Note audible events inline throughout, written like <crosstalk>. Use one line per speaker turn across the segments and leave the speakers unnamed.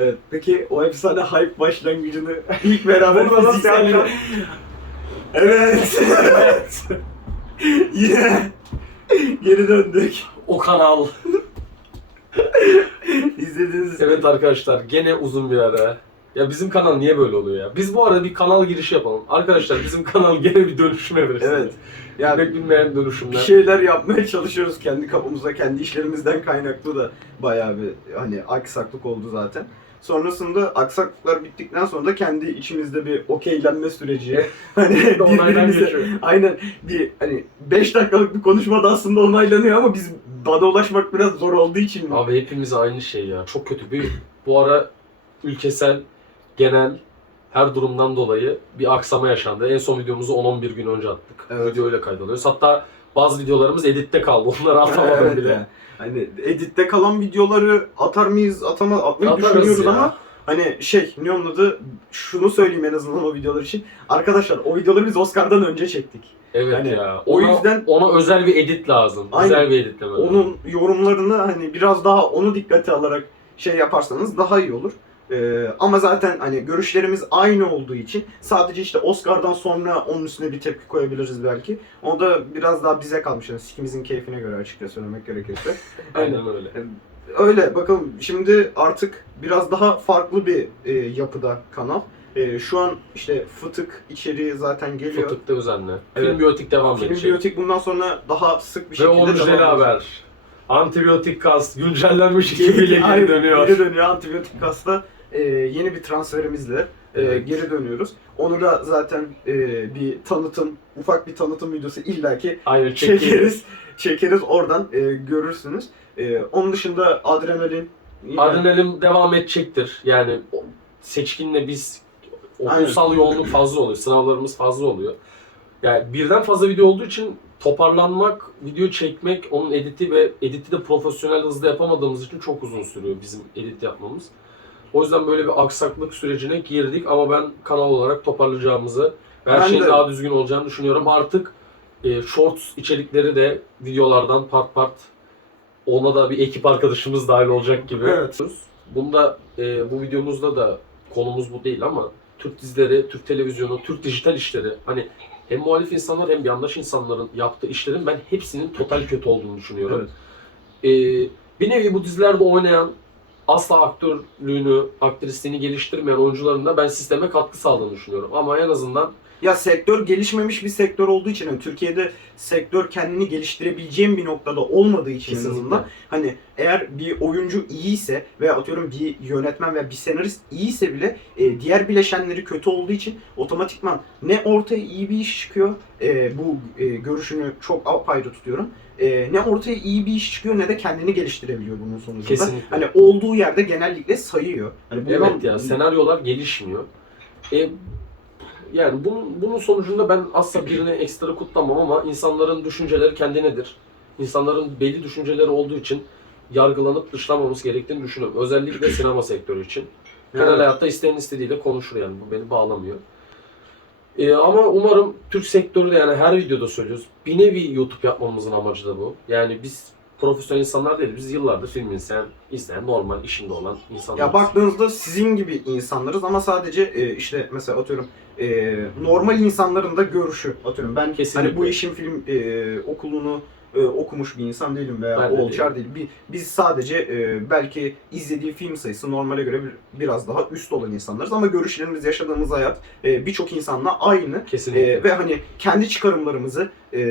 Evet. Peki o efsane hype başlangıcını <laughs> ilk beraber
Burada nasıl
fiziksel-
yapacağız?
Evet. evet. <laughs> Yine geri döndük.
O kanal. <laughs>
İzlediğiniz için
Evet arkadaşlar gene uzun bir ara. Ya bizim kanal niye böyle oluyor ya? Biz bu arada bir kanal girişi yapalım. Arkadaşlar bizim kanal gene bir dönüşüme verirsin.
Evet.
Ya
Yani
Bilmek bilmeyen
bir
dönüşümler.
şeyler yapmaya çalışıyoruz kendi kapımıza, kendi işlerimizden kaynaklı da bayağı bir hani aksaklık oldu zaten. Sonrasında aksaklıklar bittikten sonra da kendi içimizde bir okeylenme süreci. <laughs> hani birbirimize aynen bir hani 5 dakikalık bir konuşmada aslında onaylanıyor ama biz bana ulaşmak biraz zor olduğu için?
Abi hepimiz aynı şey ya. Çok kötü bir bu ara ülkesel, genel her durumdan dolayı bir aksama yaşandı. En son videomuzu 10-11 gün önce attık.
Evet.
Video öyle kaydalıyoruz. Hatta bazı videolarımız editte kaldı. Onları atamadım
Evet
bile.
yani. Hani editte kalan videoları atar mıyız, atama, atmayı
Atarız
düşünüyoruz
ya.
ama hani şey ne onun adı şunu söyleyeyim en azından o videolar için. Arkadaşlar o videoları biz Oscar'dan önce çektik.
Evet
Hani
ya.
o
Ona,
yüzden-
ona özel bir edit lazım.
Aynen.
Güzel bir editleme.
Onun yorumlarını hani biraz daha onu dikkate alarak şey yaparsanız daha iyi olur. Ee, ama zaten hani görüşlerimiz aynı olduğu için sadece işte Oscar'dan sonra onun üstüne bir tepki koyabiliriz belki. O da biraz daha bize kalmış. Yani sikimizin keyfine göre açıkça söylemek gerekirse. <laughs>
Aynen öyle.
Öyle bakalım şimdi artık biraz daha farklı bir e, yapıda kanal. E, şu an işte fıtık içeriği zaten geliyor.
Fıtıkta özenle.
Evet.
Filmbiyotik devam
Film
edecek.
biyotik bundan sonra daha sık bir
Ve
şekilde devam edecek.
haber. Antibiyotik kas güncellenmiş ekibiyle
Aynen,
geri dönüyor.
Geri dönüyor antibiyotik kasta e, yeni bir transferimizle e,
Evet.
geri dönüyoruz. Onu da zaten e, bir tanıtım, ufak bir tanıtım videosu illaki
Aynen çekeriz.
çekeriz. Çekeriz oradan e, görürsünüz. E, onun dışında adrenalin yine-
Adrenalin devam edecektir. Yani seçkinle biz
Aynen.
okulsal yoğunluk fazla oluyor. Sınavlarımız fazla oluyor. Yani birden fazla video olduğu için toparlanmak, video çekmek, onun editi ve editi de profesyonel hızda yapamadığımız için çok uzun sürüyor bizim edit yapmamız. O yüzden böyle bir aksaklık sürecine girdik ama ben kanal olarak toparlayacağımızı her
Ben
şeyin
de.
daha düzgün olacağını düşünüyorum. Artık e, shorts içerikleri de videolardan part part ona da bir ekip arkadaşımız dahil olacak gibi.
Evet.
Bunda e, bu videomuzda da konumuz bu değil ama Türk dizileri, Türk televizyonu, Türk dijital işleri hani hem muhalif insanlar hem yandaş insanların yaptığı işlerin ben hepsinin total kötü olduğunu düşünüyorum.
Evet.
E, bir nevi bu dizilerde oynayan asla aktörlüğünü, aktrisliğini geliştirmeyen oyuncuların da ben sisteme katkı sağladığını düşünüyorum. Ama en azından
Ya sektör gelişmemiş bir sektör olduğu için yani Türkiye'de sektör kendini geliştirebileceğim bir noktada olmadığı için en azından hani eğer bir oyuncu iyiyse veya atıyorum bir yönetmen veya bir senarist iyiyse bile e, diğer bileşenleri kötü olduğu için otomatikman ne ortaya iyi bir iş çıkıyor e, bu e, görüşünü çok apayrı tutuyorum. E, ne ortaya iyi bir iş çıkıyor ne de kendini geliştirebiliyor bunun sonucunda.
Kesinlikle.
Hani olduğu yerde genellikle sayıyor. Hani bundan-
Evet ya senaryolar gelişmiyor. E, yani bunun, bunun sonucunda ben asla birini ekstra kutlamam ama insanların düşünceleri kendinedir. İnsanların belli düşünceleri olduğu için yargılanıp dışlamamız gerektiğini düşünüyorum. Özellikle sinema sektörü için.
Evet.
hayatta isteyen istediğiyle konuşur yani bu beni bağlamıyor. E, ama umarım Türk sektörü de yani her videoda söylüyoruz. Bir nevi YouTube yapmamızın amacı da bu. Yani biz profesyonel insanlar değiliz. Biz yıllardır film izleyen, izleyen normal işinde olan insanlar.
Ya baktığınızda sizin gibi insanlarız ama sadece e, işte mesela atıyorum e, normal insanların da görüşü atıyorum. Ben
Kesinlikle.
hani bu işin film e, okulunu e, okumuş bir insan değilim veya
Ben de
olçar değil. Bir, biz sadece e, belki izlediği film sayısı normale göre bir, biraz daha üst olan insanlarız ama görüşlerimiz, yaşadığımız hayat e, birçok insanla aynı.
Kesinlikle.
E, ve hani kendi çıkarımlarımızı e,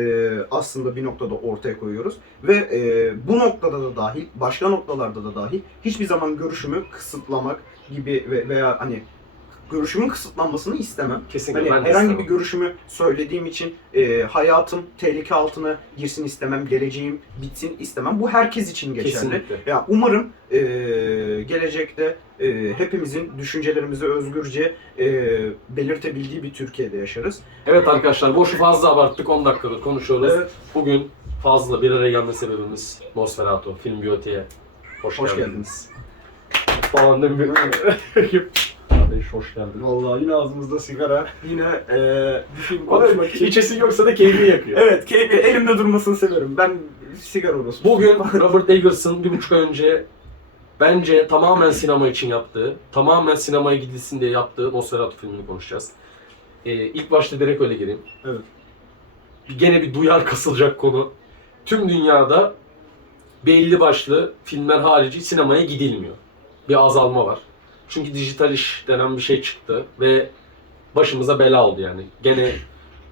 aslında bir noktada ortaya koyuyoruz. Ve e, bu noktada da dahil, başka noktalarda da dahil hiçbir zaman görüşümü kısıtlamak gibi ve, veya hani görüşümün kısıtlanmasını istemem.
Kesinlikle
Hani
ben
herhangi
istemem.
bir görüşümü söylediğim için e, hayatım tehlike altına girsin istemem, geleceğim bitsin istemem. Bu herkes için geçerli.
Kesinlikle.
Ya umarım e, gelecekte e, hepimizin düşüncelerimizi özgürce e, belirtebildiği bir Türkiye'de yaşarız.
Evet arkadaşlar boşu fazla abarttık 10 dakikadır konuşuyoruz.
Evet.
Bugün fazla bir araya gelme sebebimiz Nosferatu, film biyotiğe. Hoş,
Hoş
geldiniz.
geldiniz.
Falan değil <laughs> Kardeş hoş geldin.
Vallahi yine ağzımızda sigara, yine e, bir film konuşmak için.
içesin yoksa da keyfini yakıyor. <laughs>
Evet, keyfi elimde durmasını seviyorum. Ben sigara orası.
Bugün Robert Eggerson bir buçuk ay önce bence tamamen sinema için yaptığı, tamamen sinemaya gidilsin diye yaptığı Nosferatu filmini konuşacağız. Ee, ilk başta direkt öyle gireyim.
Evet.
Gene bir duyar kasılacak konu. Tüm dünyada belli başlı filmler harici sinemaya gidilmiyor. Bir azalma var. Çünkü dijital iş denen bir şey çıktı ve başımıza bela oldu yani. Gene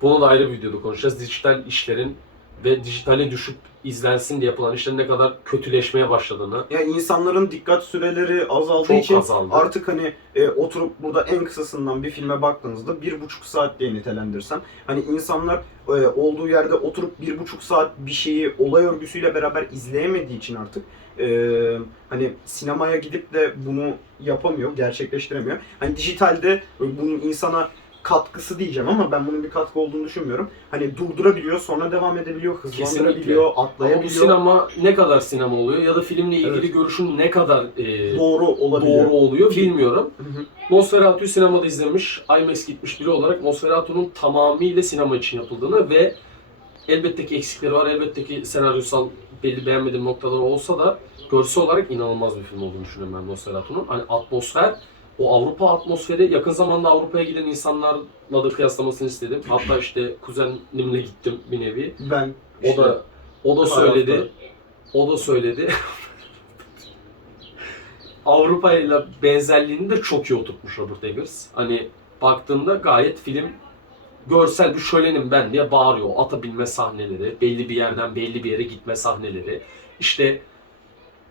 bunu da ayrı bir videoda konuşacağız. Dijital işlerin ve dijitale düşüp izlensin diye yapılan işlerin ne kadar kötüleşmeye başladığını
Ya insanların dikkat süreleri azaldığı
çok
için
azaldı.
artık hani e, oturup burada en kısasından bir filme baktığınızda bir buçuk saat diye nitelendirsem hani insanlar e, olduğu yerde oturup bir buçuk saat bir şeyi olay örgüsüyle beraber izleyemediği için artık e, hani sinemaya gidip de bunu yapamıyor, gerçekleştiremiyor. Hani dijitalde bunun insana katkısı diyeceğim ama ben bunun bir katkı olduğunu düşünmüyorum. Hani durdurabiliyor, sonra devam edebiliyor, hızlandırabiliyor,
Ama bu
atlayabiliyor.
sinema ne kadar sinema oluyor ya da filmle ilgili
Evet.
görüşün ne kadar e,
doğru olabiliyor.
doğru oluyor bilmiyorum.
Hı hı.
Nosferatu'yu sinemada izlemiş, IMAX gitmiş biri olarak Nosferatu'nun tamamıyla sinema için yapıldığını ve elbette ki eksikleri var, elbette ki senaryosal belli beğenmediğim noktaları olsa da görsel olarak inanılmaz bir film olduğunu düşünüyorum ben Nosferatu'nun. Hani atmosfer, o Avrupa atmosferi yakın zamanda Avrupa'ya giden insanlarla da kıyaslamasını istedim. Hatta işte kuzenimle gittim bir nevi.
Ben
O
işte-
da o da
tarafta-
söyledi. O da söyledi. <laughs> Avrupa ile benzerliğini de çok iyi oturtmuş Robert Eggers. Hani baktığında gayet film görsel bir şölenim ben diye bağırıyor. Ata binme sahneleri, belli bir yerden belli bir yere gitme sahneleri. İşte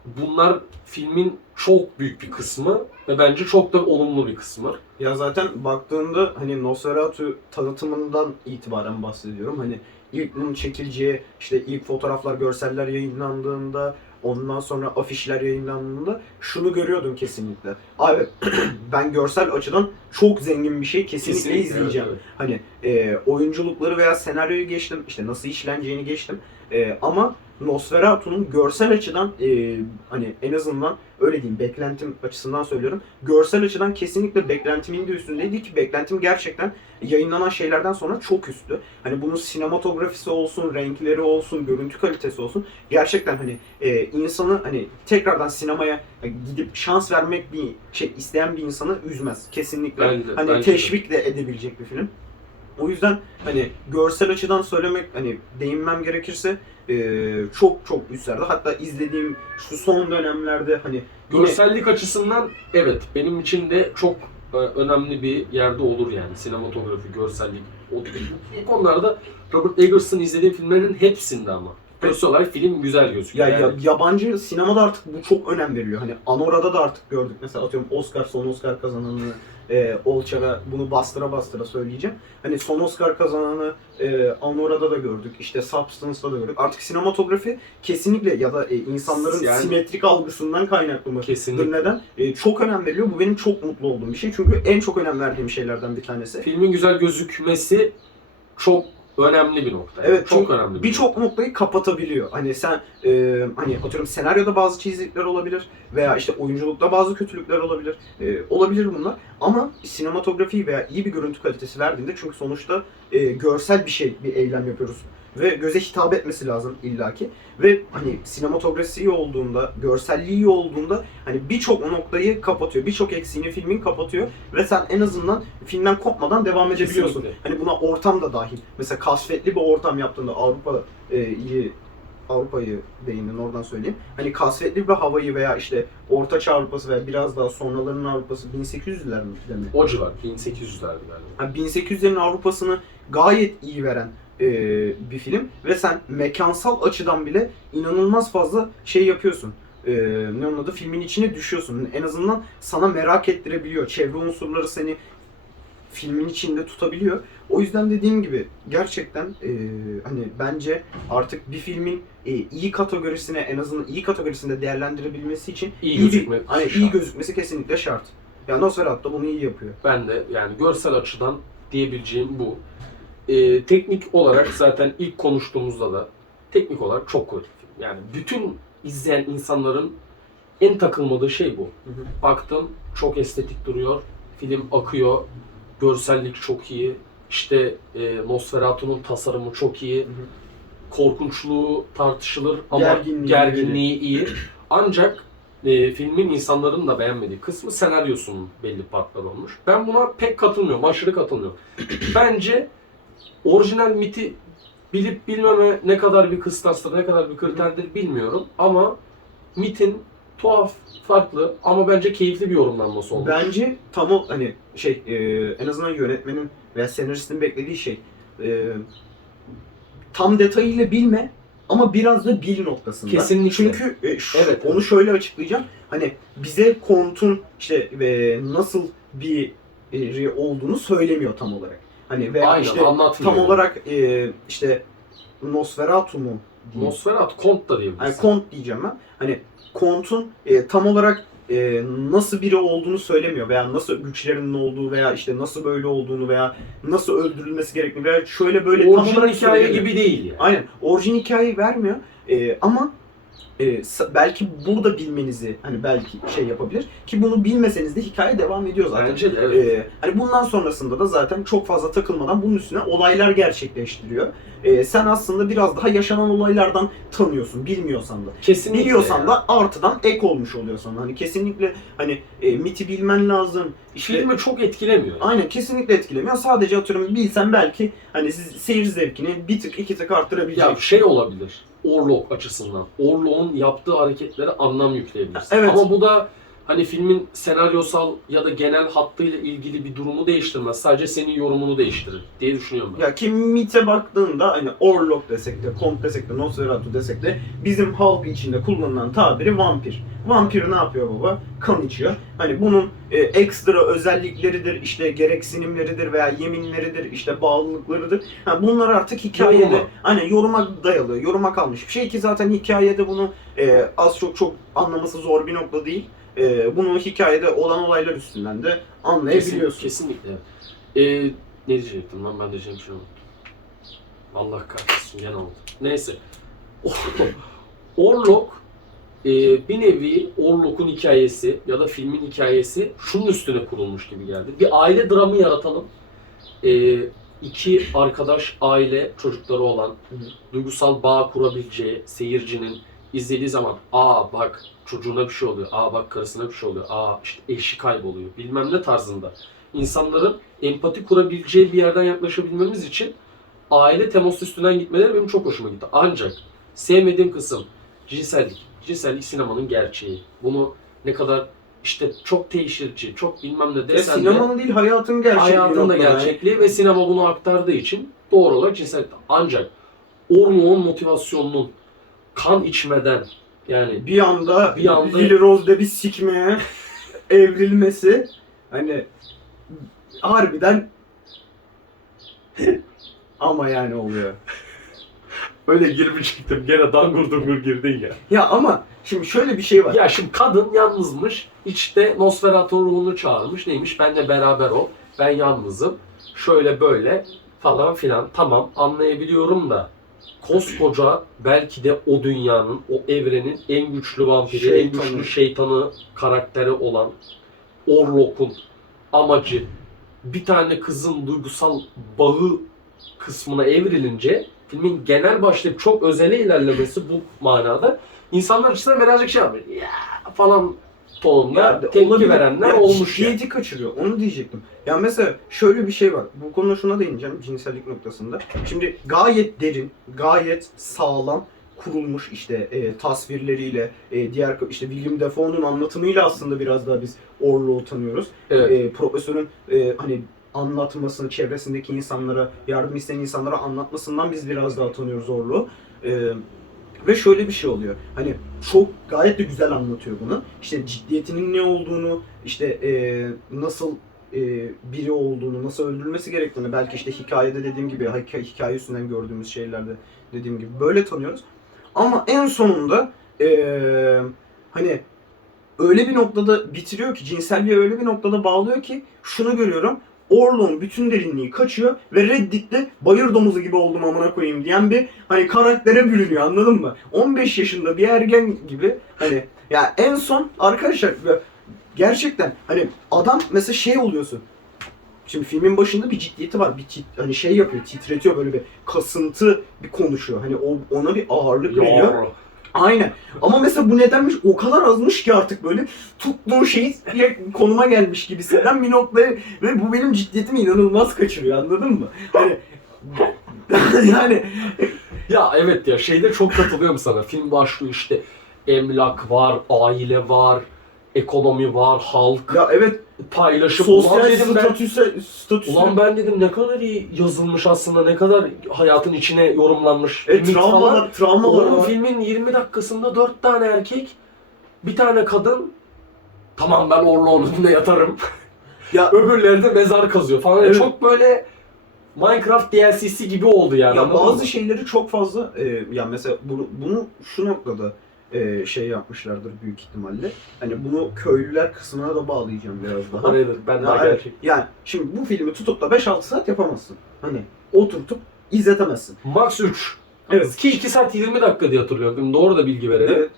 bunlar filmin çok büyük bir kısmı ve bence çok da olumlu bir kısmı.
Ya zaten baktığında hani Nosferatu tanıtımından itibaren bahsediyorum. Hani ilk bunun çekileceği, işte ilk fotoğraflar, görseller yayınlandığında, ondan sonra afişler yayınlandığında şunu görüyordum kesinlikle. Abi <clears throat> ben görsel açıdan çok zengin bir şey kesinlikle, izleyeceğim.
evet,
Hani e, oyunculukları veya senaryoyu geçtim, işte nasıl işleneceğini geçtim. E, ama Nosferatu'nun görsel açıdan e, hani en azından öyle diyeyim beklentim açısından söylüyorum. Görsel açıdan kesinlikle beklentimin de üstündeydi ki beklentim gerçekten yayınlanan şeylerden sonra çok üstü. Hani bunun sinematografisi olsun, renkleri olsun, görüntü kalitesi olsun gerçekten hani e, insanı hani tekrardan sinemaya gidip şans vermek bir şey isteyen bir insanı üzmez kesinlikle.
Bence
hani
bence
teşvik de edebilecek bir film. O yüzden hani görsel açıdan söylemek hani değinmem gerekirse e, çok çok üstlerde. Hatta izlediğim şu son dönemlerde hani yine-
Görsellik açısından evet benim için de çok e, önemli bir yerde olur yani sinematografi, görsellik. O, bu konularda Robert Eggers'ın izlediğim filmlerin hepsinde ama. Görsel olarak film güzel gözüküyor.
ya,
yani.
ya- yabancı sinemada artık bu çok önem veriliyor. Hani Anora'da da artık gördük. Mesela atıyorum Oscar son Oscar kazananını e, Olçar'a bunu bastıra bastıra söyleyeceğim. Hani son Oscar kazananı e, Anora'da da gördük. İşte Substance'da da gördük. Artık sinematografi kesinlikle ya da e, insanların
Yani-
simetrik algısından kaynaklı mı?
Kesinlikle.
neden? E, çok önem veriliyor. Bu benim çok mutlu olduğum bir şey. Çünkü en çok önem verdiğim şeylerden bir tanesi.
Filmin güzel gözükmesi çok önemli bir nokta.
Evet,
çok önemli. bir
Birçok noktayı kapatabiliyor. Hani sen e, hani atıyorum senaryoda bazı çiziklikler olabilir veya işte oyunculukta bazı kötülükler olabilir. E, olabilir bunlar. Ama sinematografi veya iyi bir görüntü kalitesi verdiğinde çünkü sonuçta e, görsel bir şey, bir eylem yapıyoruz. Ve göze hitap etmesi lazım illaki. Ve hani sinematografisi iyi olduğunda, görselliği iyi olduğunda hani birçok noktayı kapatıyor. Birçok eksiğini filmin kapatıyor ve sen en azından filmden kopmadan devam edebiliyorsun.
Kesinlikle.
Hani buna ortam da dahil. Mesela kasvetli bir ortam yaptığında Avrupa'yı Avrupa'yı değindin oradan söyleyeyim. Hani kasvetli bir havayı veya işte Orta Çağ Avrupası veya biraz daha sonralarının Avrupası 1800'ler mi?
O civar 1800'lerdi galiba.
Yani 1800'lerin Avrupa'sını gayet iyi veren e, bir film ve sen mekansal açıdan bile inanılmaz fazla şey yapıyorsun. E, ne onun adı? Filmin içine düşüyorsun. En azından sana merak ettirebiliyor. Çevre unsurları seni filmin içinde tutabiliyor. O yüzden dediğim gibi gerçekten e, hani bence artık bir filmin e, iyi kategorisine en azından iyi kategorisinde değerlendirebilmesi için
İyi
bir-
gözükme
hani
şart.
iyi gözükmesi kesinlikle şart. Ya Nosferatu da bunu iyi yapıyor.
Ben de yani görsel açıdan diyebileceğim bu. Ee, teknik olarak zaten ilk konuştuğumuzda da teknik olarak çok kuvvetli film. Yani bütün izleyen insanların en takılmadığı şey bu.
Hı hı.
Baktım çok estetik duruyor. Film akıyor. Görsellik çok iyi. İşte e, Nosferatu'nun tasarımı çok iyi.
Hı hı.
Korkunçluğu tartışılır ama
Gerginliği
gerginliği iyi. Ancak e, filmin insanların da beğenmediği kısmı senaryosunun belli partları olmuş. Ben buna pek katılmıyorum, aşırı katılmıyorum. Bence orijinal miti bilip bilmeme ne kadar bir kıstastır, ne kadar bir kriterdir bilmiyorum ama mitin tuhaf, farklı ama bence keyifli bir yorumlanması olmuş.
Bence tam o hani şey e, en azından yönetmenin veya senaristin beklediği şey e, tam detayıyla bilme ama biraz da bil noktasında.
Kesinlikle.
Çünkü e, şu-
Evet,
onu şöyle açıklayacağım. Hani bize kontun işte e, nasıl bir e, olduğunu söylemiyor tam olarak. Hani veya
Aynen,
işte
anlatmıyor.
tam olarak e, işte Nosferatu mu?
Nosferatu, Kont da diyebiliriz.
Yani kont diyeceğim ben. Hani kontun e, tam olarak e, nasıl biri olduğunu söylemiyor veya nasıl güçlerinin olduğu veya işte nasıl böyle olduğunu veya nasıl öldürülmesi gerektiğini veya şöyle böyle tam
Orijinal
olarak
hikaye
söylemiyor.
gibi değil yani.
Aynen. Orijin hikayeyi vermiyor. E, ama e, belki burada bilmenizi hani belki şey yapabilir ki bunu bilmeseniz de hikaye devam ediyor zaten.
Bence de evet.
Ee, hani bundan sonrasında da zaten çok fazla takılmadan bunun üstüne olaylar gerçekleştiriyor. Ee, sen aslında biraz daha yaşanan olaylardan tanıyorsun, bilmiyorsan da.
Kesinlikle.
Biliyorsan da artıdan ek olmuş oluyor sana. Hani kesinlikle hani e, MIT'i bilmen lazım. İşte
filmi çok etkilemiyor.
aynen kesinlikle etkilemiyor. Sadece atıyorum bilsen belki hani siz seyir zevkini bir tık iki tık arttırabilecek.
Ya şey olabilir. Orlok açısından. Orlok'un yaptığı hareketlere anlam yükleyebilirsin.
Evet.
Ama bu da hani filmin senaryosal ya da genel hattıyla ilgili bir durumu değiştirmez. Sadece senin yorumunu değiştirir diye düşünüyorum ben.
Ya ki MIT'e baktığında hani Orlok desek de, Kont desek de, Nosferatu desek de bizim halk içinde kullanılan tabiri vampir. Vampir ne yapıyor baba? Kan içiyor. Hani bunun e, ekstra özellikleridir, işte gereksinimleridir veya yeminleridir, işte bağlılıklarıdır. Ha, bunlar artık hikayede
Yoruma.
hani yoruma dayalı, yoruma kalmış bir şey ki zaten hikayede bunu e, az çok çok anlaması zor bir nokta değil. E, bunu hikayede olan olaylar üstünden de anlayabiliyorsun.
Kesin, kesinlikle. Ee, ne diyecektim lan ben diyeceğim şey unuttum. Allah kahretsin gene oldu. Neyse. <laughs> Orlok e, bir nevi Orlok'un hikayesi ya da filmin hikayesi şunun üstüne kurulmuş gibi geldi. Bir aile dramı yaratalım. E, iki arkadaş aile çocukları olan duygusal bağ kurabileceği seyircinin izlediği zaman aa bak çocuğuna bir şey oluyor, aa bak karısına bir şey oluyor, aa işte eşi kayboluyor bilmem ne tarzında. İnsanların empati kurabileceği bir yerden yaklaşabilmemiz için aile teması üstünden gitmeleri benim çok hoşuma gitti. Ancak sevmediğim kısım cinsellik. Cinsellik sinemanın gerçeği. Bunu ne kadar işte çok teşhirci, çok bilmem ne desen de
sinemanın değil hayatın gerçeği.
hayatın da
noktada.
gerçekliği ve sinema bunu aktardığı için doğru olarak cinsellik. Ancak Orlo'nun motivasyonunun kan içmeden yani
bir anda,
Bir anda-
Lily Rose'da bir sikmeye evrilmesi hani harbiden <laughs> ama yani oluyor.
öyle girmeyecektim gene dangur dungur girdin ya.
Ya ama şimdi şöyle bir şey var.
Ya şimdi kadın yalnızmış. İşte Nosferatu'nun ruhunu çağırmış. Neymiş? Benle beraber ol. Ben yalnızım. Şöyle böyle falan filan. Tamam anlayabiliyorum da koskoca belki de o dünyanın, o evrenin en güçlü vampiri, en
Şeytanı.
güçlü şeytanı karakteri olan Orlok'un amacı bir tane kızın duygusal bağı kısmına evrilince filmin genel başlayıp çok özele ilerlemesi bu manada insanlar açısından birazcık şey yapıyor. Ya falan tonunda
Ya,
tepki
olabilir.
verenler
Ya,
olmuş ya.
ciddiyeti kaçırıyor. Onu diyecektim. Ya mesela şöyle bir şey var. Bu konuda şuna değineceğim cinsellik noktasında. Şimdi gayet derin, gayet sağlam kurulmuş işte e, tasvirleriyle, e, diğer işte William Dafoe'nun anlatımıyla aslında biraz daha biz Orlo'u tanıyoruz.
Evet.
e, profesörün e, hani anlatmasını, çevresindeki insanlara, yardım isteyen insanlara anlatmasından biz biraz daha tanıyoruz Orlu. E, ve şöyle bir şey oluyor. Hani çok gayet de güzel anlatıyor bunu. İşte ciddiyetinin ne olduğunu, işte e, nasıl e, biri olduğunu, nasıl öldürülmesi gerektiğini, belki işte hikayede dediğim gibi, hikaye, üstünden gördüğümüz şeylerde dediğim gibi böyle tanıyoruz. Ama en sonunda e, hani öyle bir noktada bitiriyor ki cinselliğe öyle bir noktada bağlıyor ki şunu görüyorum. Orlon bütün derinliği kaçıyor ve Reddit'te bayır domuzu gibi oldum amına koyayım diyen bir hani karaktere bürünüyor anladın mı? 15 yaşında bir ergen gibi hani ya en son arkadaşlar gerçekten hani adam mesela şey oluyorsun. Şimdi filmin başında bir ciddiyeti var. Bir tit, hani şey yapıyor, titretiyor böyle bir kasıntı bir konuşuyor. Hani o ona bir ağırlık veriyor. Aynen. Ama mesela bu nedenmiş o kadar azmış ki artık böyle tuttuğu şey konuma gelmiş gibisinden bir noktaya ve bu benim ciddiyetimi inanılmaz kaçırıyor anladın mı? Hani <laughs> yani
Ya evet ya şeyde çok katılıyorum sana. Film başlıyor işte emlak var, aile var, ekonomi var, halk,
ya evet
paylaşım. Ulan
sosyal
dedim ben,
statüse statüsü
ulan ben dedim ne kadar iyi yazılmış aslında, ne kadar hayatın içine yorumlanmış.
e, travmalar travmalar
Oğlum filmin 20 dakikasında 4 tane erkek, bir tane kadın. Tamam ben Orlo'nun önünde yatarım. <laughs>
Ya
Öbürleri de mezar kazıyor falan.
Evet.
Çok böyle Minecraft DLC'si gibi oldu yani.
Ya bazı şeyleri çok fazla e, ya mesela bunu, bunu şu noktada e, şey yapmışlardır büyük ihtimalle. Hani bunu köylüler kısmına da bağlayacağım biraz daha.
Hayırdır, ben daha
evet,
gerçek.
Yani şimdi bu filmi tutup da 5-6 saat yapamazsın. Hani oturtup izletemezsin.
Max 3.
Evet.
Ki 2 saat 20 dakika diye hatırlıyorum. Doğru da bilgi verelim.
Evet.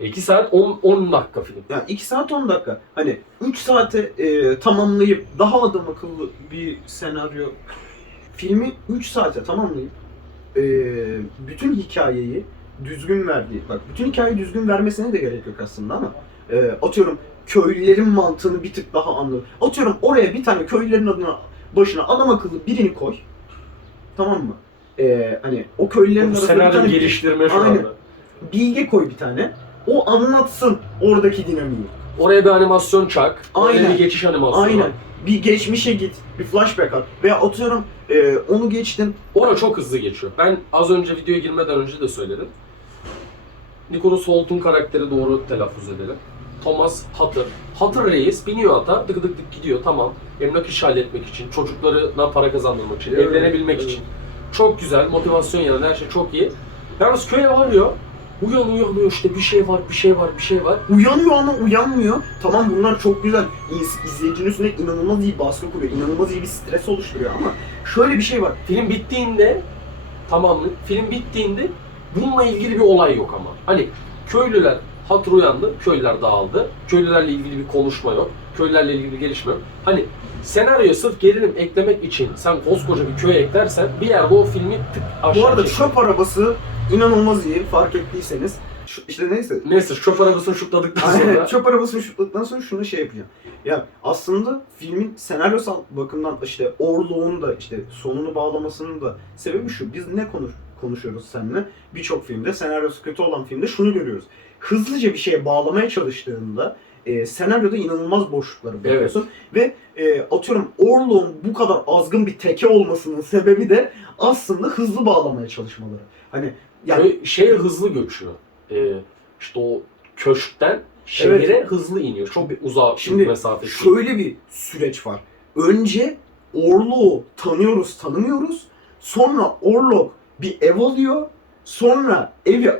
2 saat 10, 10 dakika film.
Yani 2 saat 10 dakika. Hani 3 saate e, tamamlayıp daha adam akıllı bir senaryo filmi 3 saate tamamlayıp e, bütün hikayeyi düzgün verdiği, bak bütün hikayeyi düzgün vermesine de gerek yok aslında ama e, atıyorum köylülerin mantığını bir tık daha anlı. Atıyorum oraya bir tane köylülerin adına başına adam akıllı birini koy. Tamam mı? E, hani o köylülerin
Bu
arasında bir
senaryo
tane
geliştirme şu
Aynen.
anda.
bilge koy bir tane. O anlatsın oradaki dinamiği.
Oraya bir animasyon çak. Oraya
Aynen.
bir geçiş animasyonu.
Aynen. Bir geçmişe git, bir flashback at. Veya atıyorum e, onu geçtin.
Orada çok hızlı geçiyor. Ben az önce videoya girmeden önce de söyledim. Nicholas Holt'un karakteri doğru telaffuz edelim. Thomas Hutter. Hutter reis biniyor ata, dık dık dık gidiyor tamam. Emlak işi halletmek için, çocuklarına para kazandırmak için,
Evet,
evlenebilmek
evet.
için. Çok güzel, motivasyon yanında her şey çok iyi. Yalnız köye varıyor. Uyanıyor uyanıyor işte bir şey var, bir şey var, bir şey var.
Uyanıyor ama uyanmıyor. Tamam bunlar çok güzel. İz, izleyicinin üstüne inanılmaz iyi baskı kuruyor. inanılmaz iyi bir stres oluşturuyor ama şöyle bir şey var.
Film bittiğinde tamam mı? Film bittiğinde bununla ilgili bir olay yok ama. Hani köylüler hatır uyandı, köylüler dağıldı. Köylülerle ilgili bir konuşma yok. Köylülerle ilgili bir gelişme yok. Hani senaryoya sırf gerilim eklemek için sen koskoca bir köye eklersen bir yerde o filmi tık aşağı
Bu arada
çekiyor.
çöp arabası inanılmaz iyi fark ettiyseniz. Şu, işte neyse.
Neyse çöp arabasını şutladıktan sonra
çöp arabasını şutladıktan sonra şunu şey yapacağım. Ya aslında filmin senaryosal bakımdan işte Orlo'nun da işte sonunu bağlamasının da sebebi şu. Biz ne konuş konuşuyoruz seninle? Birçok filmde senaryosu kötü olan filmde şunu görüyoruz. Hızlıca bir şeye bağlamaya çalıştığında e, senaryoda inanılmaz boşlukları bırakıyorsun. Ve e, atıyorum Orlo'nun bu kadar azgın bir teke olmasının sebebi de aslında hızlı bağlamaya çalışmaları. Hani yani
köy şeye hızlı göçüyor. Ee, işte o köşkten şehire hızlı iniyor. Çok bir uzak
Şimdi
bir mesafe.
Şöyle bir süreç var. Önce Orlok'u tanıyoruz, tanımıyoruz. Sonra Orlok bir ev alıyor. Sonra evi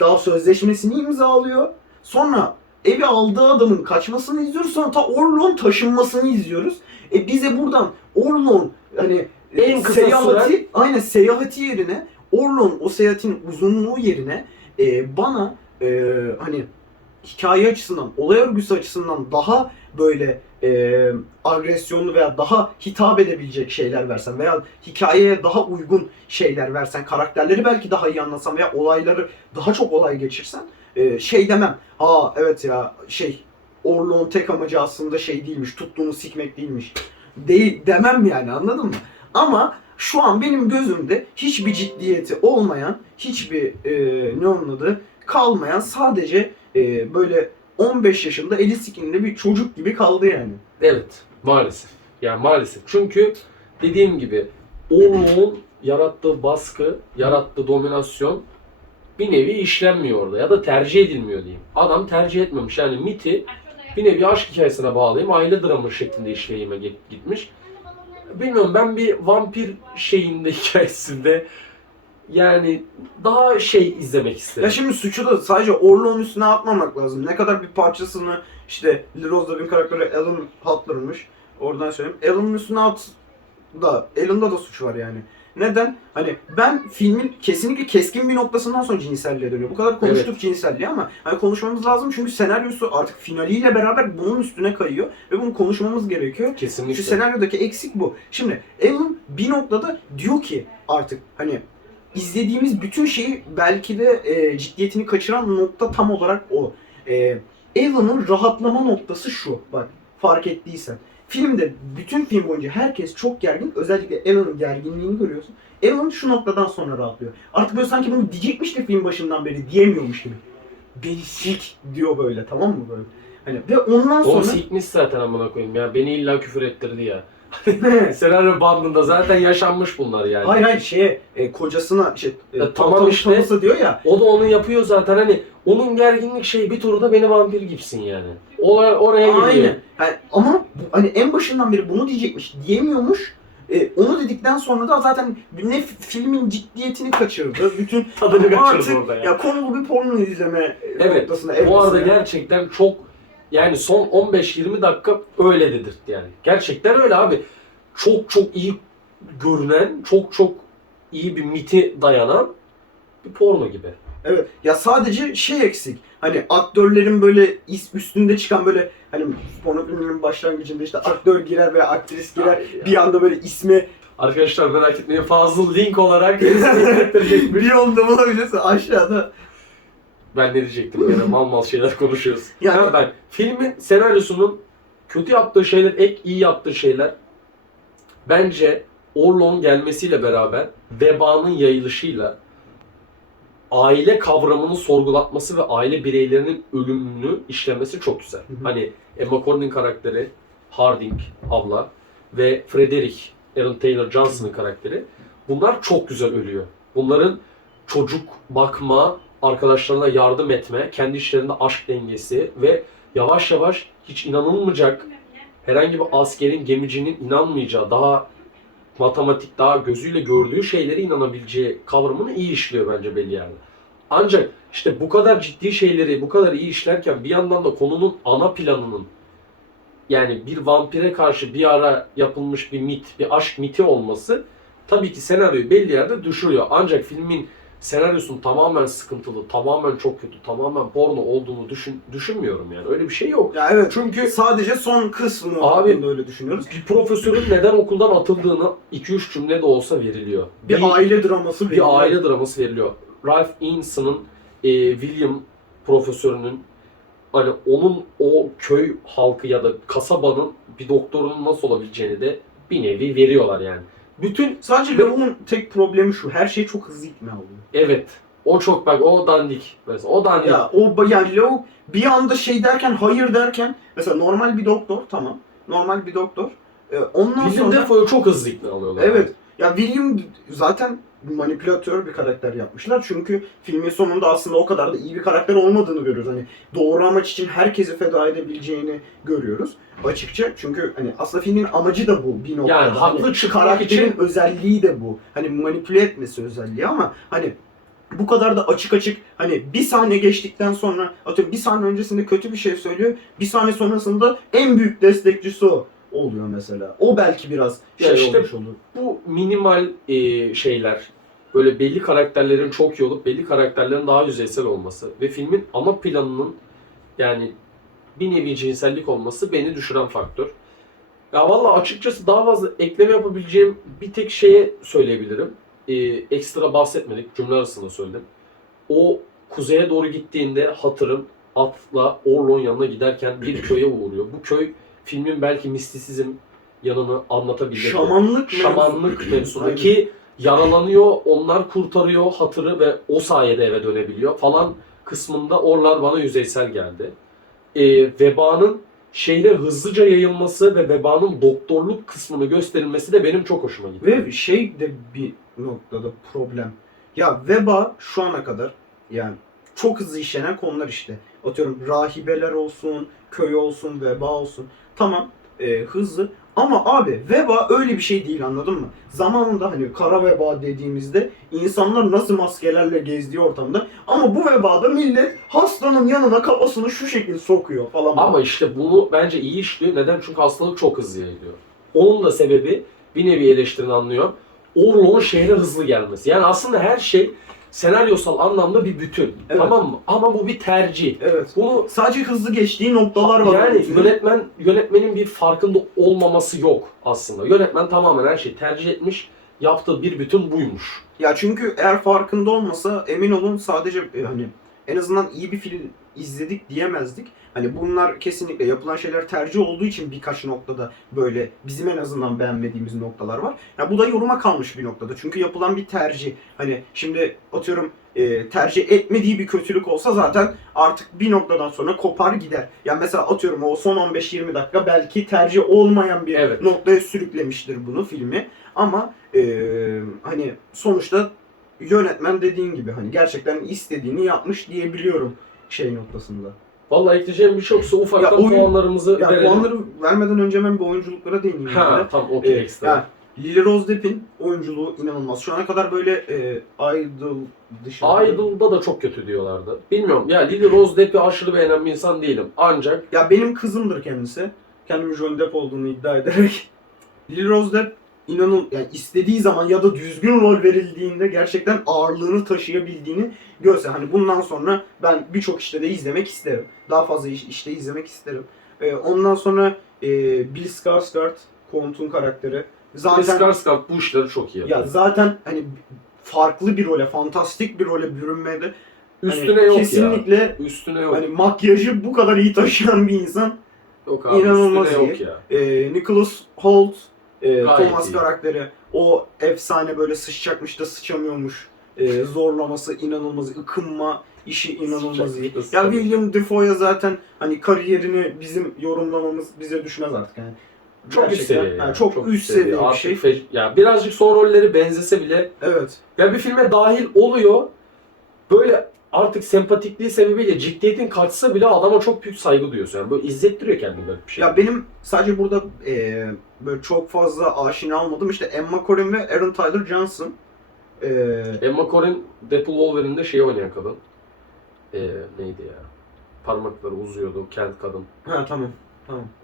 daha sözleşmesini imzalıyor. Sonra evi aldığı adamın kaçmasını izliyoruz. Sonra ta Orlok'un taşınmasını izliyoruz. E bize buradan Orlok'un hani
En kısa
seyahati, aynen seyahati yerine Orlok'un o seyahatin uzunluğu yerine e, bana e, hani hikaye açısından, olay örgüsü açısından daha böyle e, agresyonlu veya daha hitap edebilecek şeyler versen veya hikayeye daha uygun şeyler versen, karakterleri belki daha iyi anlatsan veya olayları daha çok olay geçirsen e, şey demem. Ha evet ya şey Orlok'un tek amacı aslında şey değilmiş, tuttuğunu sikmek değilmiş. Değil demem yani anladın mı? Ama şu an benim gözümde hiçbir ciddiyeti olmayan, hiçbir e, ne onun adı kalmayan sadece e, böyle 15 yaşında eli sikinde bir çocuk gibi kaldı yani.
Evet, maalesef. Yani maalesef. Çünkü dediğim gibi Orlu'nun yarattığı baskı, yarattığı dominasyon bir nevi işlenmiyor orada ya da tercih edilmiyor diyeyim. Adam tercih etmemiş. Yani miti bir nevi aşk hikayesine bağlayayım, aile dramı şeklinde işleyime git- gitmiş. Bilmiyorum ben bir vampir şeyinde <laughs> hikayesinde yani daha şey izlemek isterim.
Ya şimdi suçu da sadece Orlok'un üstüne atmamak lazım. Ne kadar bir parçasını işte Liroz bir karakteri Alan Butler'mış. Oradan söyleyeyim. Alan'ın üstüne at da Alan'da da suç var yani. Neden? Hani ben filmin kesinlikle keskin bir noktasından sonra cinselliğe dönüyor. Bu kadar konuştuk
Evet.
cinselliği ama hani konuşmamız lazım çünkü senaryosu artık finaliyle beraber bunun üstüne kayıyor ve bunu konuşmamız gerekiyor.
Kesinlikle.
Şu senaryodaki eksik bu. Şimdi Alan bir noktada diyor ki artık hani izlediğimiz bütün şeyi belki de e, ciddiyetini kaçıran nokta tam olarak o. E, Alan'ın rahatlama noktası şu. Bak fark ettiysen. Filmde bütün film boyunca herkes çok gergin. Özellikle Alan'ın gerginliğini görüyorsun. Alan şu noktadan sonra rahatlıyor. Artık böyle sanki bunu diyecekmiş de film başından beri diyemiyormuş gibi. Beni sik diyor böyle tamam mı böyle. Hani ve ondan
O
sonra
sikmiş zaten amına koyayım ya. Beni illa küfür ettirdi ya. <laughs> Senaryo bandında zaten yaşanmış bunlar yani.
hayır hayır şeye e, kocasına şey e,
Ya tamam işte.
diyor ya.
O da onu yapıyor zaten hani onun gerginlik şeyi bir turda beni vampir gibsin yani. Olay oraya gidiyor.
Aynen. Yani ama bu, hani en başından beri bunu diyecekmiş, diyemiyormuş. E, onu dedikten sonra da zaten ne f- filmin ciddiyetini kaçırdı. Bütün <laughs>
Tadını kaçırdı orada ya.
ya konulu bir porno izleme e,
Evet.
noktasına
Bu arada
evrilsin.
gerçekten çok yani son 15-20 dakika öyle dedirtti yani. Gerçekten öyle abi. Çok çok iyi görünen, çok çok iyi bir miti dayanan bir porno gibi.
Evet. Ya sadece şey eksik. Hani aktörlerin böyle üstünde çıkan böyle hani porno filminin başlangıcında işte aktör girer veya aktris girer. Bir anda böyle ismi
Arkadaşlar merak etmeyin Fazıl link olarak <laughs>
bir anda bulabilirsin aşağıda.
Ben ne diyecektim yine mal mal şeyler konuşuyoruz. <laughs>
Yani-
Yani ben filmin senaryosunun kötü yaptığı şeyler, ek iyi yaptığı şeyler bence Orlon gelmesiyle beraber vebanın yayılışıyla aile kavramını sorgulatması ve aile bireylerinin ölümünü işlemesi çok güzel.
Hı hı.
Hani Emma Corrin karakteri, Harding abla ve Frederick, Aaron Taylor Johnson'ın karakteri bunlar çok güzel ölüyor. Bunların çocuk bakma, arkadaşlarına yardım etme, kendi işlerinde aşk dengesi ve yavaş yavaş hiç inanılmayacak herhangi bir askerin, gemicinin inanmayacağı, daha matematik, daha gözüyle gördüğü şeylere inanabileceği kavramını iyi işliyor bence belli yerde. Ancak işte bu kadar ciddi şeyleri bu kadar iyi işlerken bir yandan da konunun ana planının yani bir vampire karşı bir ara yapılmış bir mit, bir aşk miti olması tabii ki senaryoyu belli yerde düşürüyor. Ancak filmin senaryosunun tamamen sıkıntılı, tamamen çok kötü, tamamen porno olduğunu düşün, düşünmüyorum yani. Öyle bir şey yok.
Ya evet
Çünkü
sadece son kısmı
Abi-
öyle düşünüyoruz.
bir profesörün neden okuldan atıldığını 2-3 cümle de olsa veriliyor.
Bir, aile draması
bir aile draması veriliyor. Ralph Ineson'ın e, William profesörünün hani onun o köy halkı ya da kasabanın bir doktorunun nasıl olabileceğini de bir nevi veriyorlar yani. Bütün
Sadece Lavuk'un tek problemi şu. Her şey çok hızlı ikna oluyor.
evet o çok bak o dandik mesela o dandik.
Ya o ba- yani Lavuk bir anda şey derken hayır derken mesela normal bir doktor tamam. Normal bir doktor. Ee, ondan
Willem
sonra
Dafoe'yu çok hızlı ikna alıyorlar.
Evet. Ya William zaten manipülatör bir karakter yapmışlar. Çünkü filmin sonunda aslında o kadar da iyi bir karakter olmadığını görüyoruz. Hani doğru amaç için herkesi feda edebileceğini görüyoruz açıkça. Çünkü hani aslında filmin amacı da bu bir noktada.
Yani haklı
Hani
çıkmak için-
özelliği de bu. Hani manipüle etmesi özelliği ama hani bu kadar da açık açık hani bir sahne geçtikten sonra atıyorum bir sahne öncesinde kötü bir şey söylüyor. Bir sahne sonrasında en büyük destekçisi o oluyor mesela. O belki biraz şey
işte
olmuş olur.
bu minimal e, şeyler böyle belli karakterlerin çok iyi olup belli karakterlerin daha yüzeysel olması ve filmin ana planının yani bir nevi cinsellik olması beni düşüren faktör. Ya valla açıkçası daha fazla ekleme yapabileceğim bir tek şeye söyleyebilirim. E, ekstra bahsetmedik cümle arasında söyledim. O kuzeye doğru gittiğinde hatırım atla Orlon yanına giderken bir köye uğruyor. Bu köy filmin belki mistisizm yanını anlatabilir.
Şamanlık mevzusu.
şamanlık
Aynen.
ki yaralanıyor, onlar kurtarıyor hatırı ve o sayede eve dönebiliyor falan kısmında oralar bana yüzeysel geldi. Ee, vebanın şeyde hızlıca yayılması ve vebanın doktorluk kısmını gösterilmesi de benim çok hoşuma gitti.
Ve şey de bir noktada problem. Ya veba şu ana kadar yani çok hızlı işlenen konular işte. Atıyorum rahibeler olsun, köy olsun, veba olsun. Tamam e, hızlı ama abi veba öyle bir şey değil anladın mı? Zamanında hani kara veba dediğimizde insanlar nasıl maskelerle gezdiği ortamda ama bu vebada millet hastanın yanına kafasını şu şekilde sokuyor falan.
Ama işte bunu bence iyi işliyor. Neden? Çünkü hastalık çok hızlı yayılıyor. Onun da sebebi bir nevi eleştirini anlıyor. Orlon'un şehre hızlı gelmesi. Yani aslında her şey senaryosal anlamda bir bütün.
Evet.
Tamam mı? Ama bu bir tercih.
evet.
Bunu
Sadece hızlı geçtiği noktalar var.
yani
Bütün-
yönetmen yönetmenin bir farkında olmaması yok aslında. Yönetmen tamamen her şeyi tercih etmiş yaptığı bir bütün buymuş.
Ya çünkü eğer farkında olmasa emin olun sadece e, hani en azından iyi bir film izledik diyemezdik. Hani bunlar kesinlikle yapılan şeyler tercih olduğu için birkaç noktada böyle bizim en azından beğenmediğimiz noktalar var. Ya bu da yoruma kalmış bir noktada. Çünkü yapılan bir tercih. Hani şimdi atıyorum e, tercih etmediği bir kötülük olsa zaten artık bir noktadan sonra kopar gider. Ya mesela atıyorum o son 15-20 dakika belki tercih olmayan bir
Evet.
noktaya sürüklemiştir bunu filmi. Ama e, hani sonuçta yönetmen dediğin gibi hani gerçekten istediğini yapmış diyebiliyorum şey noktasında.
Vallahi ekleyeceğim bir şey yoksa ufaktan
oyun-
puanlarımızı
Ya
verelim.
puanları vermeden önce hemen bir oyunculuklara değineyim.
Ha
ben de.
tam
Ee,
okey ekstra.
yani Lily Rose Depp'in oyunculuğu inanılmaz. Şu ana kadar böyle e, Idol dışında...
Idol'da da çok kötü diyorlardı. Bilmiyorum ya Lily Rose Depp'i aşırı beğenen bir insan değilim. Ancak
Ya benim kızımdır kendisi. Kendimi Johnny Depp olduğunu iddia ederek. <laughs> Lily Rose Depp inanın yani istediği zaman ya da düzgün rol verildiğinde gerçekten ağırlığını taşıyabildiğini görse. Hani bundan sonra ben birçok işte de izlemek isterim. Daha fazla iş, işte izlemek isterim. Ee, ondan sonra e, Bill Skarsgård, Kont'un karakteri. Zaten
Zaten... Skarsgård bu işleri çok iyi
ya
yapıyor.
zaten hani farklı bir role, fantastik bir role bürünmede hani
Üstüne yok
kesinlikle
ya. Üstüne yok.
hani makyajı bu kadar iyi taşıyan bir insan
yok abi
inanılmaz iyi.
yok ya.
e, Nicholas Holt e,
Gayet
Thomas
iyi.
karakteri o efsane böyle sıçacakmış da sıçamıyormuş e, zorlaması inanılmaz ıkınma işi inanılmaz iyi. Ya. William Defoe'ya zaten hani kariyerini bizim yorumlamamız bize düşmez artık yani.
Çok üst seviye.
yani
ya.
çok, üst seviye bir
Artık
şey.
fe- ya birazcık son rolleri benzese bile
Evet.
ya bir filme dahil oluyor. Böyle artık sempatikliği sebebiyle ciddiyetin kaçsa bile adama çok büyük saygı duyuyorsun. Yani böyle izlettiriyor kendini böyle bir şey.
Ya benim sadece burada e, böyle çok fazla aşina olmadım işte Emma Corrin ve Aaron Tyler Johnson. E,
Emma Corrin Deadpool Wolverine'de şey oynayan kadın. Ee, neydi ya? Parmakları uzuyordu. Kent kadın.
ha tamam.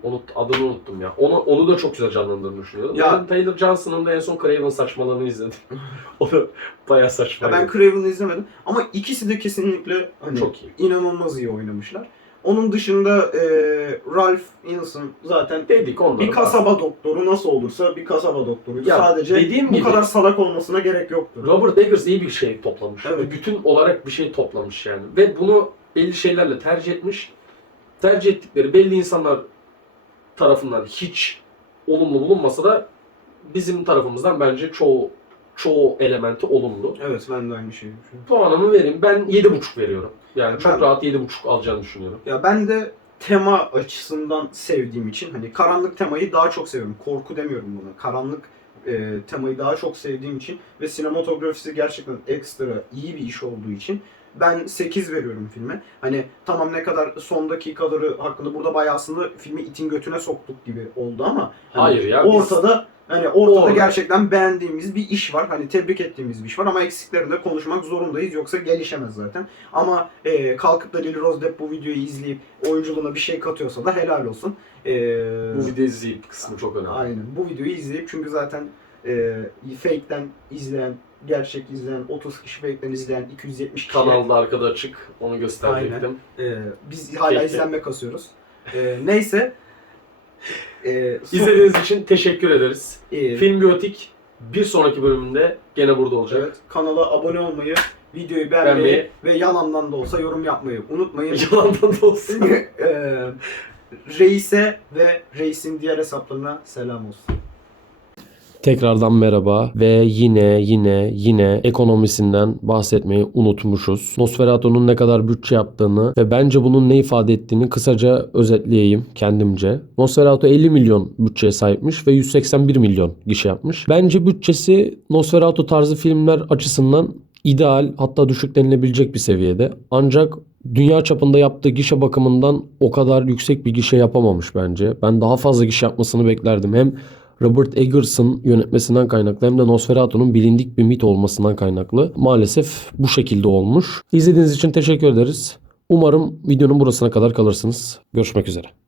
Onu, adını unuttum ya. Onu, onu da çok güzel canlandırdığını düşünüyorum.
Ya-
Ya. Taylor Johnson'ın da en son Craven saçmalığını izledim. <laughs> o da bayağı saçma.
Ya ben Craven'ı izlemedim ama ikisi de kesinlikle hani
Çok iyi.
inanılmaz iyi oynamışlar. Onun dışında e, Ralph Ineson zaten
Dedik onları.
bir kasaba doktoru nasıl olursa bir kasaba doktoruydu.
Ya,
Sadece
dediğim
bu
gibi-
kadar salak olmasına gerek yoktu.
Robert Eggers iyi bir şey toplamış.
Evet.
Bütün olarak bir şey toplamış yani. Ve bunu belli şeylerle tercih etmiş. Tercih ettikleri belli insanlar tarafından hiç olumlu bulunmasa da bizim tarafımızdan bence çoğu çoğu elementi olumlu.
Evet ben de aynı şeyi düşünüyorum.
Puanımı vereyim. Ben 7.5 veriyorum. Yani çok
Ben-
rahat 7.5 alacağını düşünüyorum.
Ya ben de tema açısından sevdiğim için hani karanlık temayı daha çok seviyorum. Korku demiyorum buna. Karanlık e, temayı daha çok sevdiğim için ve sinematografisi gerçekten ekstra iyi bir iş olduğu için ben 8 veriyorum filme. Hani tamam ne kadar son dakikaları hakkında burada bayağı aslında filmi itin götüne soktuk gibi oldu ama hani
Hayır ya, biz-
ortada hani ortada
Orada-
gerçekten beğendiğimiz bir iş var. Hani tebrik ettiğimiz bir iş var ama eksiklerini de konuşmak zorundayız yoksa gelişemez zaten. Ama e, kalkıp da Lily Rose Depp bu videoyu izleyip oyunculuğuna bir şey katıyorsa da helal olsun. E,
Bu videoyu izleyip kısmı çok önemli.
Aynen. Bu videoyu izleyip çünkü zaten e, fake'ten izleyen, gerçek izleyen, 30 kişi fake'ten izleyen 270 kişi.
Kanalda arkada açık. Onu gösterecektim.
E, biz hala
Keyifli.
izlenme kasıyoruz. E, neyse. E, son-
İzlediğiniz için teşekkür ederiz.
e,
Film Biyotik bir sonraki bölümünde gene burada olacak.
Evet, kanala abone olmayı, videoyu beğenmeyi
Beğenmeyi.
ve yalandan da olsa yorum yapmayı unutmayın. <laughs>
Yalandan da olsun. <laughs>
Eee, Reis'e ve Reis'in diğer hesaplarına selam olsun.
Tekrardan merhaba ve yine yine yine ekonomisinden bahsetmeyi unutmuşuz. Nosferatu'nun ne kadar bütçe yaptığını ve bence bunun ne ifade ettiğini kısaca özetleyeyim kendimce. Nosferatu 50 milyon bütçeye sahipmiş ve 181 milyon gişe yapmış. Bence bütçesi Nosferatu tarzı filmler açısından ideal hatta düşük denilebilecek bir seviyede. Ancak dünya çapında yaptığı gişe bakımından o kadar yüksek bir gişe yapamamış bence. Ben daha fazla gişe yapmasını beklerdim. Hem Robert Eggers'ın yönetmesinden kaynaklı hem de Nosferatu'nun bilindik bir mit olmasından kaynaklı. Maalesef bu şekilde olmuş. İzlediğiniz için teşekkür ederiz. Umarım videonun burasına kadar kalırsınız. Görüşmek üzere.